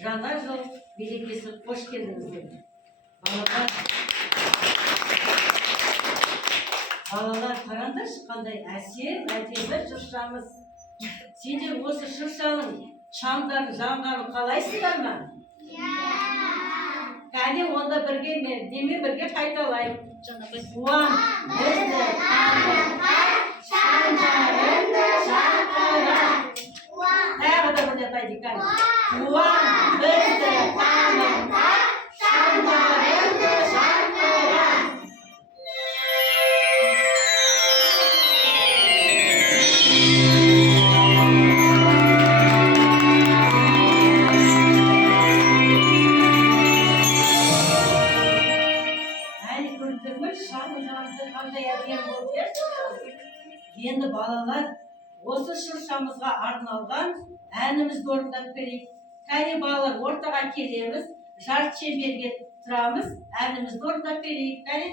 Жаңа жыл мерекесі қош келдіңіздер. Балалар қараңдаршы, қандай әсем, әдемі шыршамыз. Сендер осы шыршаның шамдарын жанғанын қалайсыңдар ма? Кәне онда бірге қайталайық. Қуан бізді таңдатқан шамдарыңды шақыра. Тағы да бірден айтайық. Қуан бізді таңдатқан шамдарыңды шақыра. Енді балалар осы шыршамызға арналған әнімізді орындап берейік. Кәне балалар, ортаға келеміз, жарты шеңберге тұрамыз, әнімізді орындап берейік. Кәне.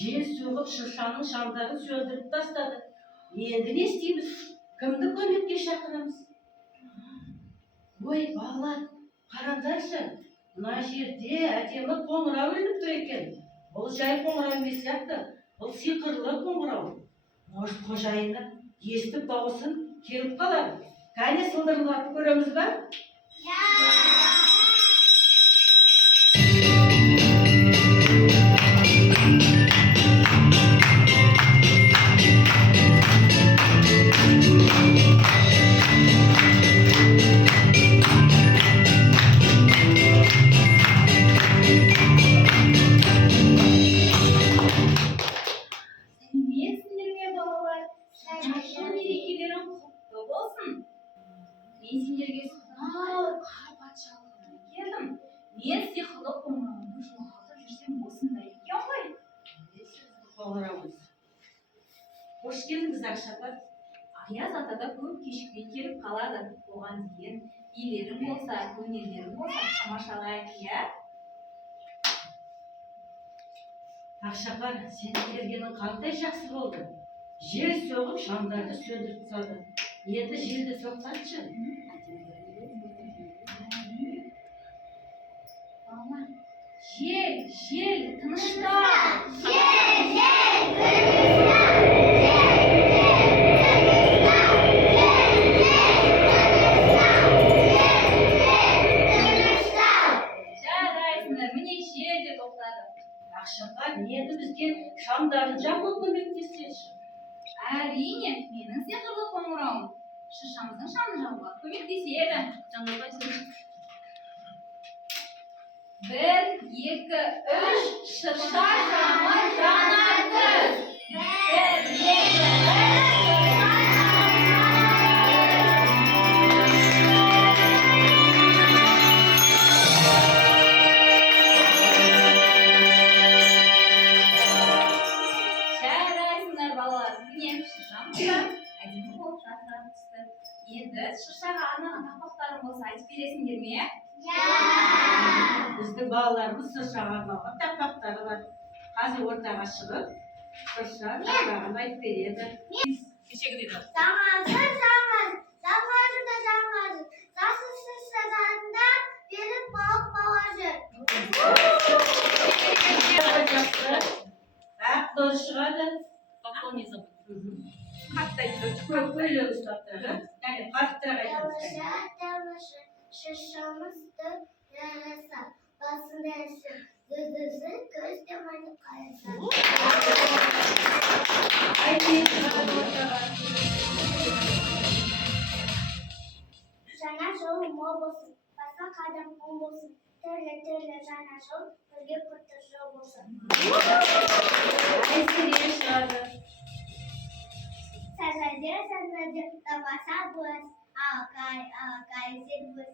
Жел соғып шыршаның шамдарын сөндіріп тастады. Енді не істейміз? Кімді көмекке шақырамыз? Ой, балалар, қараңдаршы, Мына жерде әдемі қоңырау ілініп тұр екен. Бұл жай қоңырау емес сияқты. Бұл сиқырлы қоңырау. Может, қожайыны естіп дауысын келіп қалар. Кәне сылдырлатып көреміз ба? Мен сендерге сонау қара патшалығынан келдім. Мен сиқырлы қоңырауымды жоғалтып жүрсем осындай екен ғой. Қоңырауымыз. Қош келдіңіз, Ақшақар. Аяз ата да көп кешікпей келіп қалады. Оған дейін билерің болса, өнерлерің болса, тамашалайық, иә? Ақшақар, сен келгенің қандай жақсы болды. Жел соғып шамдарды сөндіріп тастады. Енді желді соқсатшы. Жел, тынышта. Жарайсыңдар, міне жел де тоқтады. Ақшақар, енді бізге шамдарын жағуға көмектесеші. Әрине, менің сиқырлы қоңырауым шыршамыздың шамын жағуға көмектеседі. Бір, екі, үш, шырша шамы жанады. Бір, екі, үш, жарайсыңдар балалар, міне шыршамыз да әдемі болып жатыр түсті. Енді шыршаға арнаған тақпақтарың болса айтып бересіңдер ме? Біздің балаларымыз шыршаға арналған тақпақтары бар. Қазір ортаға шығып, шырша тақпағын айтып береді. Жаңазы, жасыл шыршаларында беріп балық балажы. Ақ дұрыс шығады. Көп бөлек ұстаптары. Кәне, қаттырақ айтыңыз. Тамаша, шыршамызды жараса, басында әсір, дүзі көз демайды қараса. Жаңа жыл мол болсын, баса қадам оң болсын, түрлі жаңа жыл бірге күтті жыл болсын. Айсыре шығады. Сажадер, табаса бұлас, алақай зер бұз.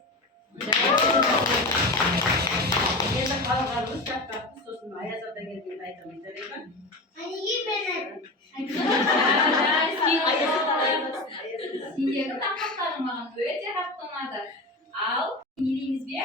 Енді қалғанымыз тақпақты сосын Аяз ата келгенде айтамыз, жарай ма? Әнеге мені. Сендердің тақпақтарың маған өте қатты ұнады. Ал, не дейміз бе?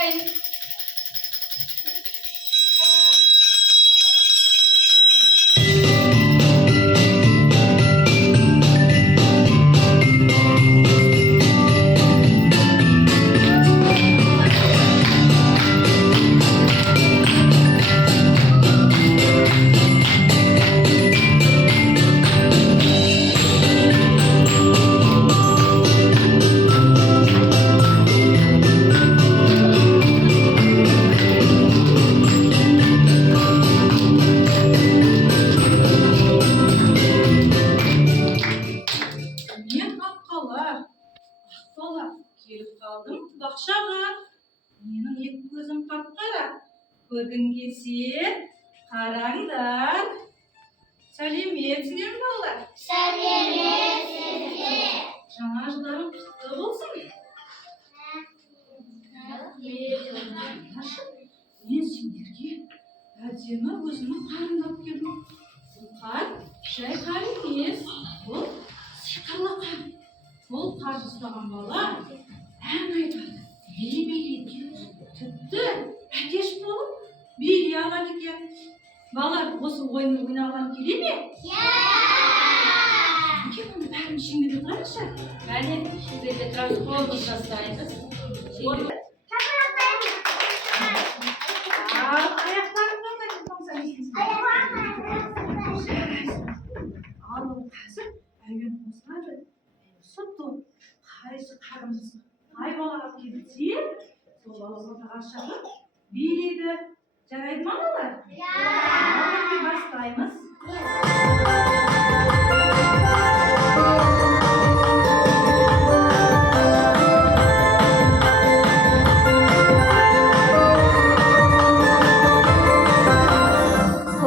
айтайын. Мен аққала, ақбала келіп қалдым бақшаға. Менің екі көзім қап-қара. Көргің келсе, қараңдар. Сәлеметсіңдер ме балалар? Сәлеметсіздер. Жаңа жылдарың құтты болсын. Мен сендерге әдемі өзімнің қарымды алып келдім. Бұл қар жай қар емес. Бұл сиқырлы қар. Бұл қар ұстаған бала ән айтады, би билейді. Тіпті әтеш болып билей алады екен. Балалар, осы ойынды ойнаған келе ме? Неге мұны бәрін шеңберге тұрайықшы? Әне, шеңберге тұрамыз, қолымызды жастаймыз. Аяқтарыңды ал қазір әуен қосылады. Сұтты қайсы қарымыз қай балаға келсе, сол бала ортаға шығып билейді. Жарайды ма балалар? Онда бастаймыз.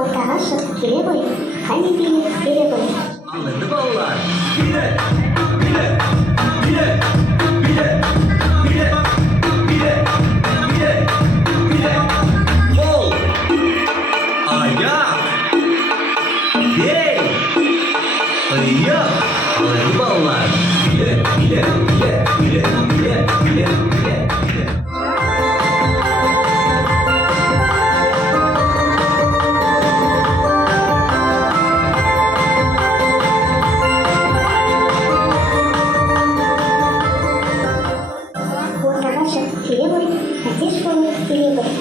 Ортаға шығып келе ғой, қане билеп бере ғой. Al енді балалар. Биле, биле, биле, биле, биле, биле, биле, биле. Қол, аяқ, бел, иық. Ал енді балалар. Биле, биле, биле, биле, биле, биле, биле, биле. Ортаға шығып келе ғой, әтеш болып келе ғой.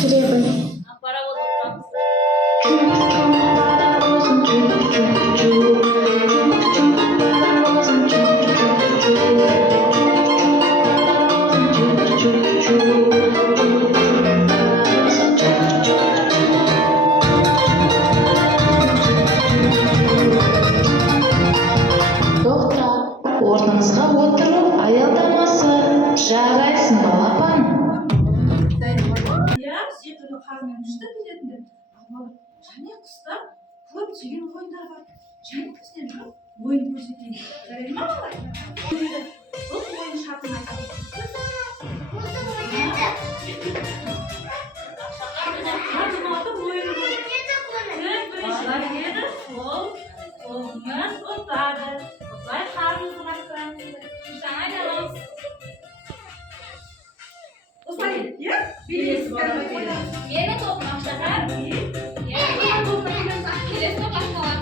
Кире бер. Паровоз отырамыз. Тоқта, орныңызға отыру аялдамасы. Жарайсың балапан. иә секілді қармен күшті келетіндер ал және қыста көптеген ойындар бар және сіздерге ойын көрсетейін жарайды ма балалар бұл ойын шартын айтамын Қатыматы ойыны балалар еді сол қолымыз ұстады осылай қарнымызды қақтырамыз Жаңа айналып. осылай иә билесіз Мені топын ақшаға. Келесі топ ақшалар.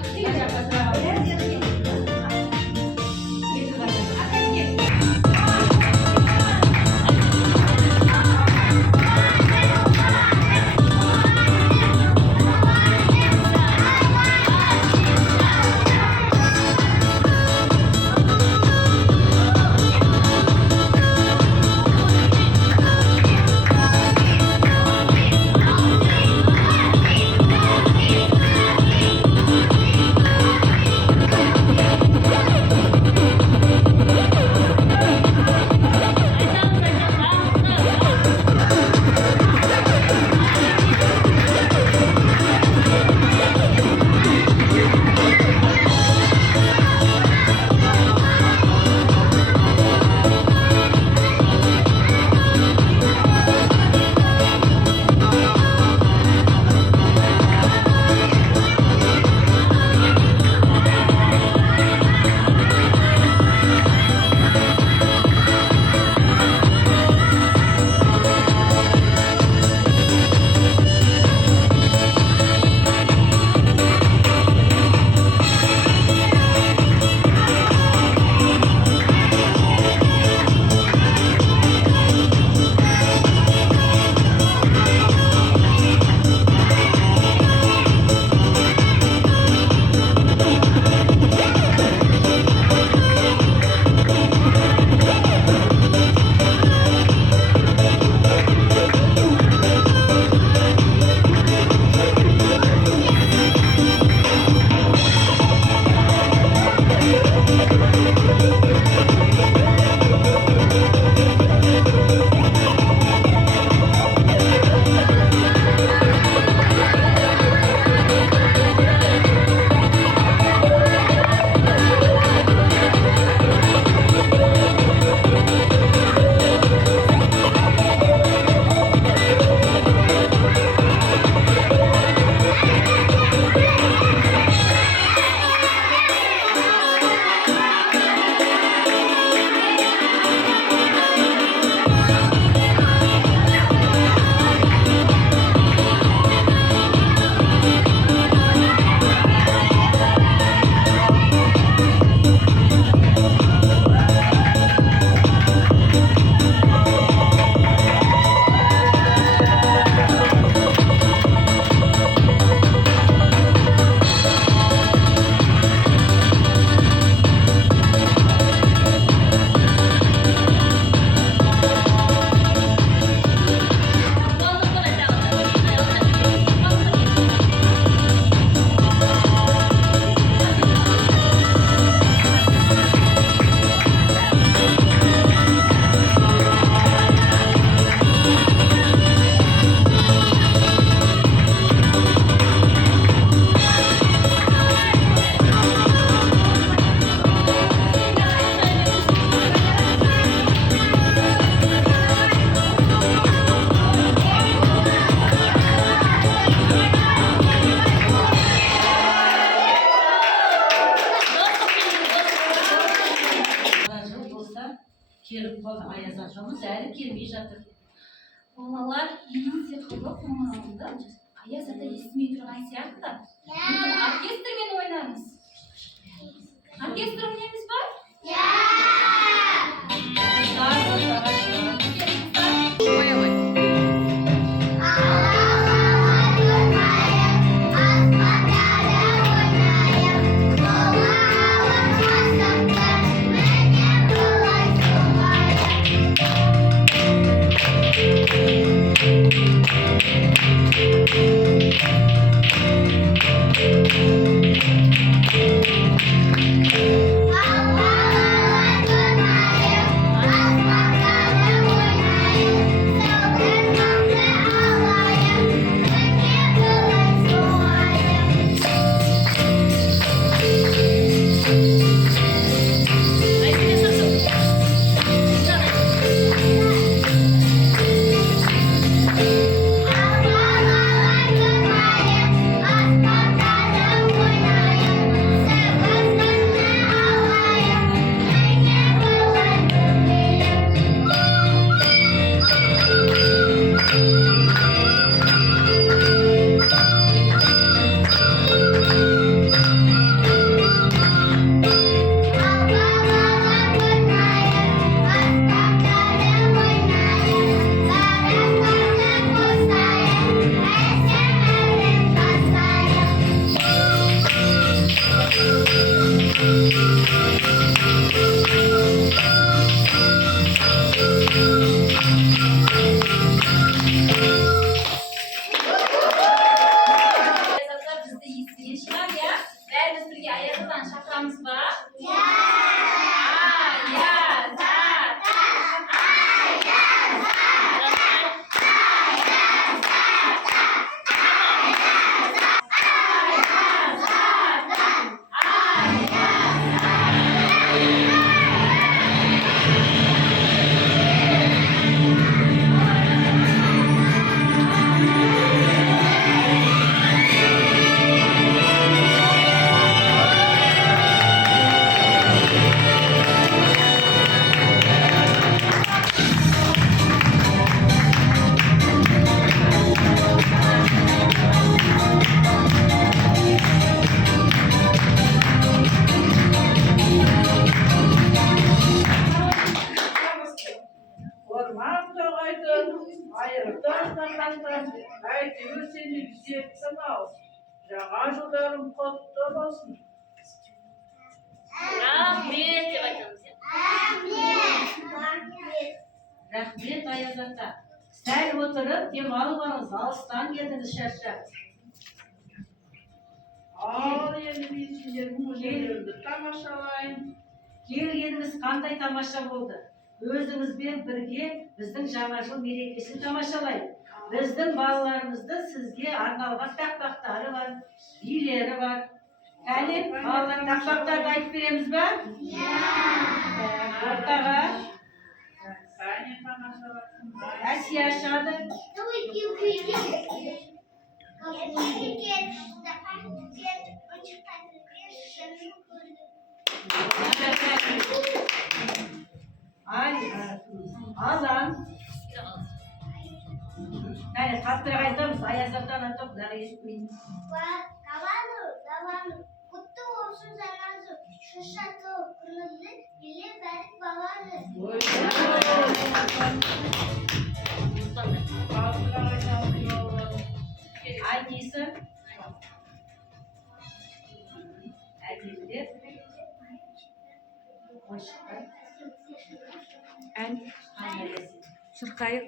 келіп қалды аяз атамыз әлі келмей жатыр. Балалар, менің сиқырлы қоңырауымды Аяз ата естімей тұрған сияқты. Бүгін оркестрмен ойнаймыз. Оркестр ойнаймыз ба? Шығар, ортаға шығар. Ой, ой. Ayaz'dan әйтеуір сені күзеттім ау. Жаңа жылдарың құтты болсын. Рахмет деп айтамыз. Рахмет Аяз ата. Сәл отырып, демалып алыңыз, алыстан келдіңіз шаршап. Ал енді мен сендердің өнерлеріңді тамашалайын. Келгеніміз қандай тамаша болды. Өзіңізбен бірге біздің жаңа жыл мерекесін тамашалайық. Біздің балаларымызды сізге арналған тақпақтары бар, билері бар. Кәне, балалар тақпақтарды айтып береміз ба? Ортаға. Кәне тамашалайын. Әсия ашады. Алан. Кәне, қаттырақ айтамыз, Аяз атан атып, бәрі естімейді. Құтты болсын жаңа жыл. Шырша топ күніңді еле бәрік балады. Айтысы. Әдемдер. Ойшықтай. Шырқайық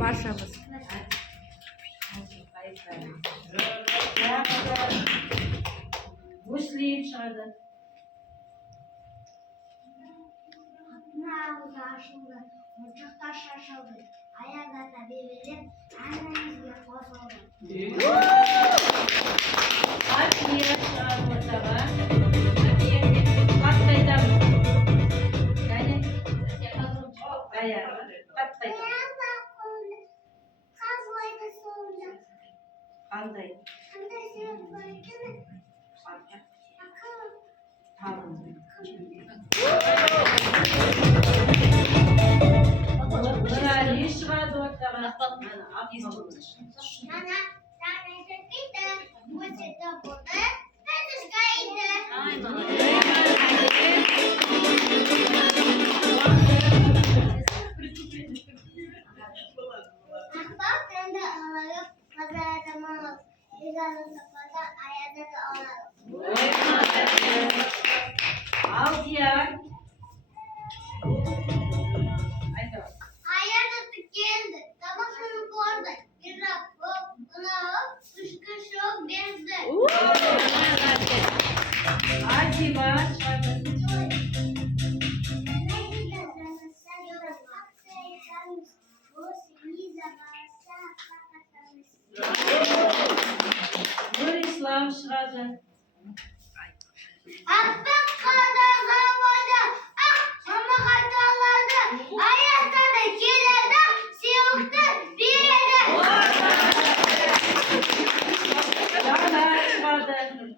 баршамыз. Муслим шығады. Ауыз ашылды, мұржықтар шашылды. Аяз ата бебелеп, әнімізге қосылды. Атия шығады ортаға. Қатты айтамыз. Кәне? Аяғы. Қатты айтамыз. Қандай? Талым. Нұрали шығады ортаға. Мана, таңғы киді, өсеті болды, әдісқа иді. Ай, Ақбақ енді алайып, қазарады маңыз. Егалы сапада аяды алады. Алдияр. Айтамыз. Аяз ата келді, табақшаны көрді. Ирап, оп, ұнауып, үшкі шоқ берді. Азима шығады. Нұрислам шығады. Ақбақ қада заводы, ақ мама қайталады. Аяз ата келеді, сыйлықты береді. Дана шығады.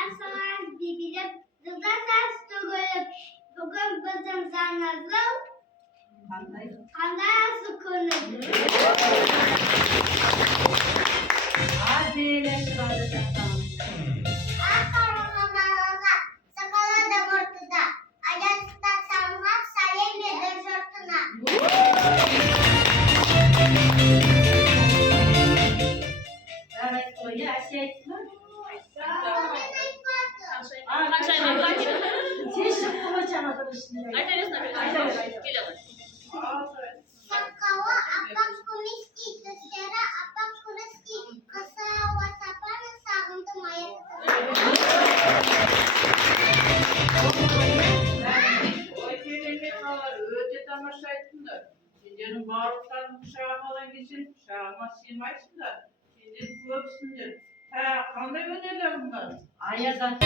Әрсаларыз бебелеп, жылдар сәс төгіліп, бүгін біздің жаңа жыл Қандай? қандай асыл күні. Аделя шығады тақтамыз. Аққарманаларға, сақалады мұртыда, Аязда самғақ сәлем еді жұртына. Бәрі айтты ғой, Әсия айтты ма? Қаншайым айтты? Сен шықты ғой жаңадан ішінде. Айта берсін, Айта бер, айта. келе ғой. Сақауы апақ көмескі, түстері апақ көрескі, қысы ауа сапаны сағындым аяқты. Ой, келеме қалар, өте тамаша айттыңдар. Сендердің барлықтарың құшағыма алған кезде құшағыма сыймайсыңдар. Сендер көпсіңдер. Қандай өнерлерің бар? Аяз ата.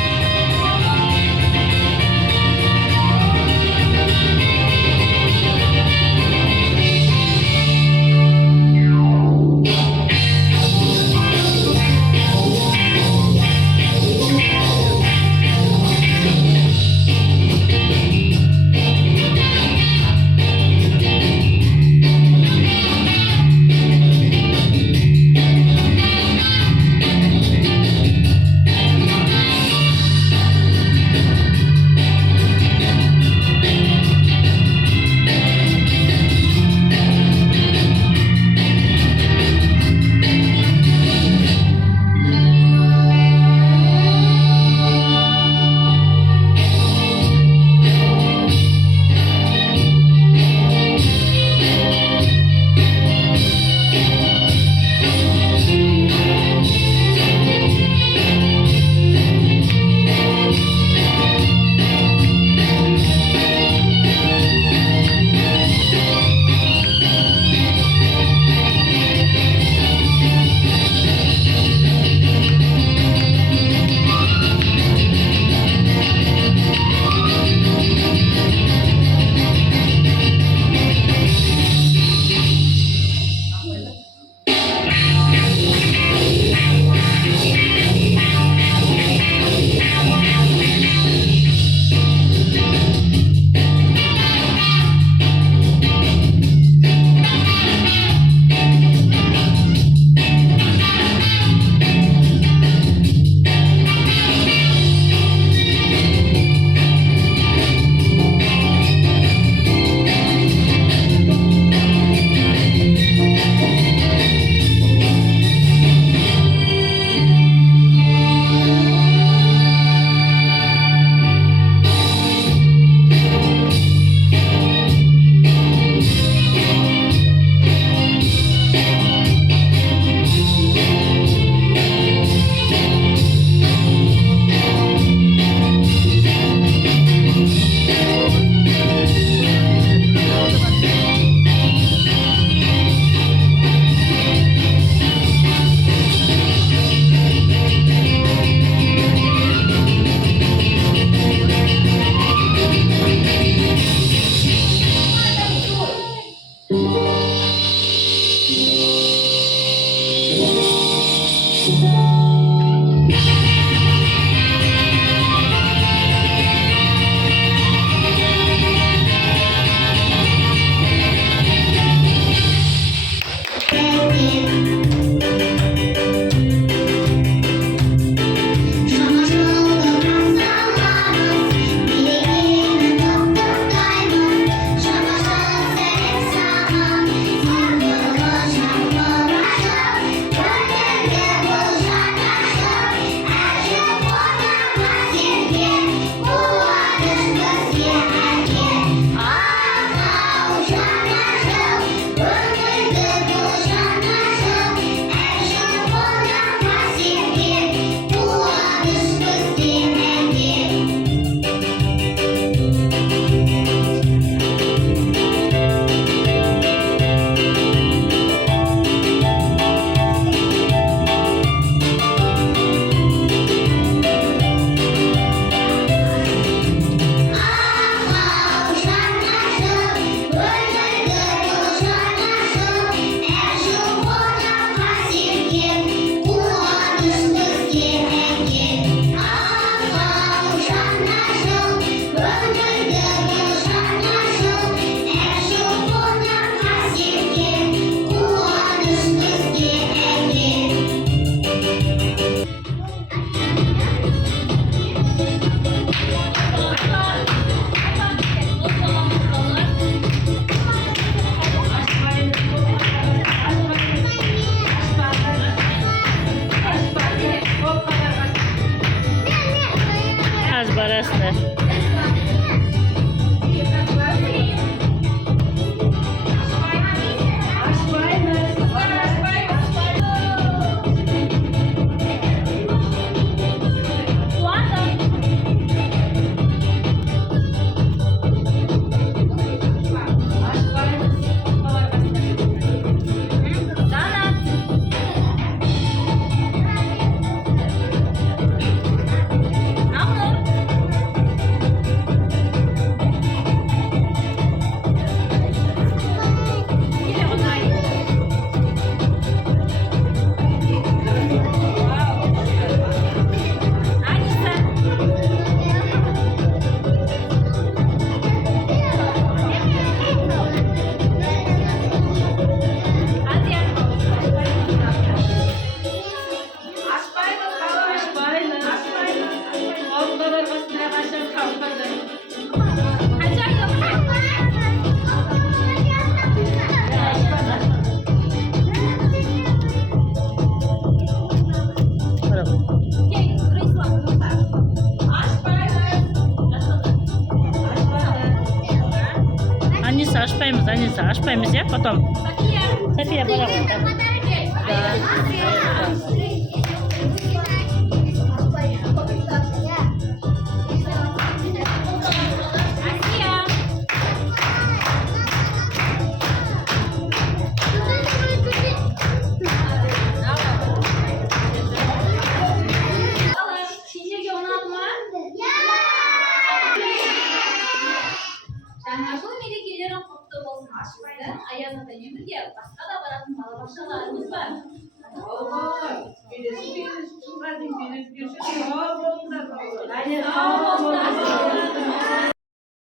Аниса ашпаймыз, я потом. София, бара. Сендерге ұнады ма? Жаңа жыл мерекелері құтты болсын. Біздің Аяз атамен бірге басқа да баратын балабақшаларымыз бар.